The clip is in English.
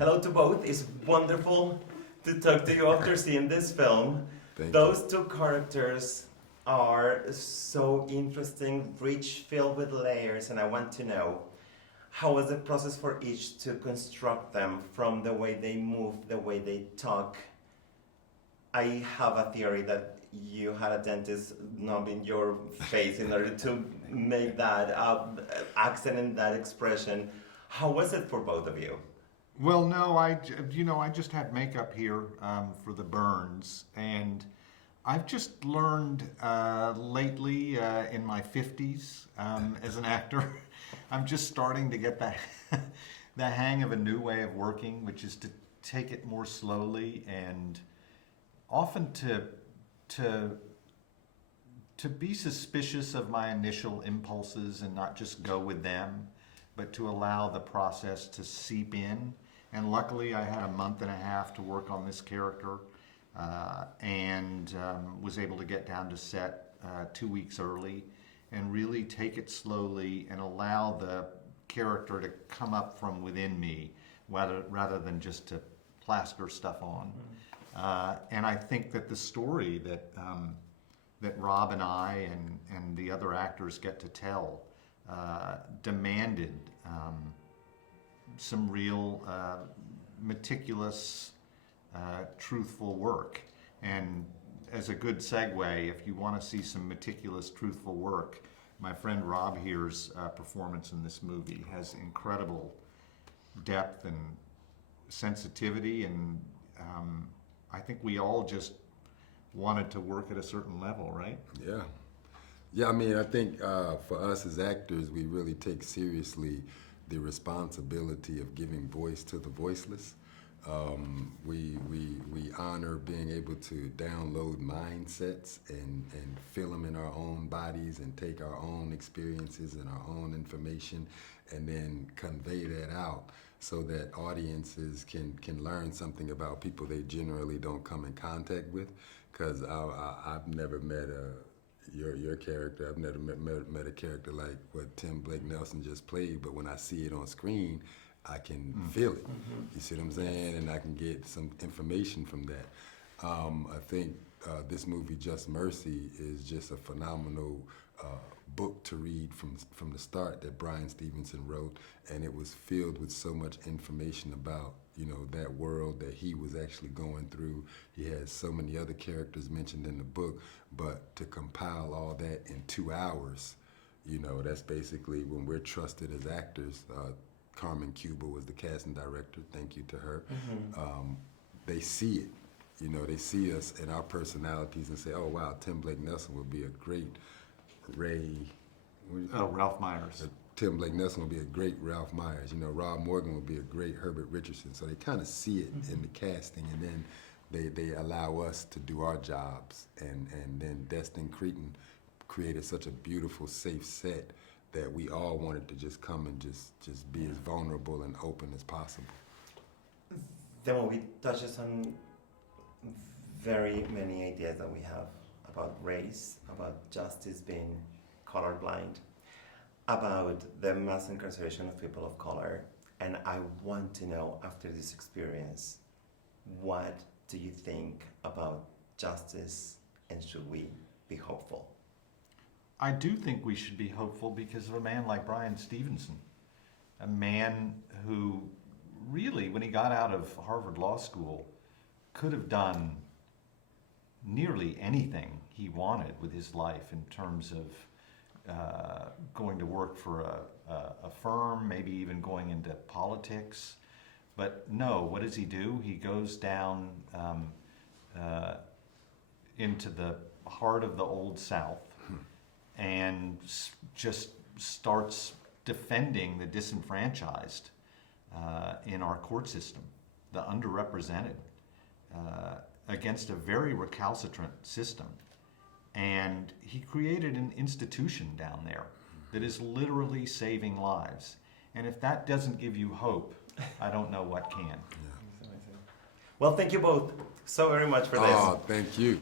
Hello to both. It's wonderful to talk to you after seeing this film. Those two characters are so interesting, rich, filled with layers, and I want to know how was the process for each to construct them, from the way they move, the way they talk. I have a theory that you had a dentist numbing your face in order to make that accent and that expression. How was it for both of you? Well, no, I just had makeup here for the burns, and I've just learned lately in my 50s as an actor, I'm just starting to get the hang of a new way of working, which is to take it more slowly and often to be suspicious of my initial impulses and not just go with them, but to allow the process to seep in. And luckily, I had a month and a half to work on this character, and was able to get down to set 2 weeks early and really take it slowly and allow the character to come up from within me rather than just to plaster stuff on. And I think that the story that Rob and I and the other actors get to tell demanded some real meticulous, truthful work. And as a good segue, if you want to see some meticulous, truthful work, my friend Rob here's performance in this movie has incredible depth and sensitivity, and I think we all just wanted to work at a certain level, right? Yeah. Yeah, I mean, I think for us as actors, we really take seriously the responsibility of giving voice to the voiceless. We honor being able to download mindsets and feel them in our own bodies and take our own experiences and our own information and then convey that out so that audiences can learn something about people they generally don't come in contact with. Because I've never met your character. I've never met a character like what Tim Blake Nelson just played, but when I see it on screen, I can feel it. You see what I'm saying? And I can get some information from that. I think this movie, Just Mercy, is just a phenomenal book to read from the start that Brian Stevenson wrote, and it was filled with so much information about that world that he was actually going through. He has so many other characters mentioned in the book, but to compile all that in 2 hours, that's basically when we're trusted as actors. Carmen Cuba was the casting director. Thank you to her. They see it. They see us and our personalities and say, oh, wow, Tim Blake Nelson would be a great Ralph Myers. Tim Blake Nelson would be a great Ralph Myers. Rob Morgan would be a great Herbert Richardson. So they kind of see it in the casting, and then they allow us to do our jobs. And then Destin Creighton created such a beautiful, safe set that we all wanted to just come and just be as vulnerable and open as possible. The movie touches on very many ideas that we have about race, about justice being colorblind, about the mass incarceration of people of color. And I want to know, after this experience, what do you think about justice, and should we be hopeful? I do think we should be hopeful because of a man like Brian Stevenson, a man who really, when he got out of Harvard Law School, could have done nearly anything he wanted with his life in terms of going to work for a firm, maybe even going into politics. But no, what does he do? He goes down into the heart of the Old South and just starts defending the disenfranchised in our court system, the underrepresented, against a very recalcitrant system. And he created an institution down there that is literally saving lives. And if that doesn't give you hope, I don't know what can. Well, thank you both so very much for this. Oh, thank you.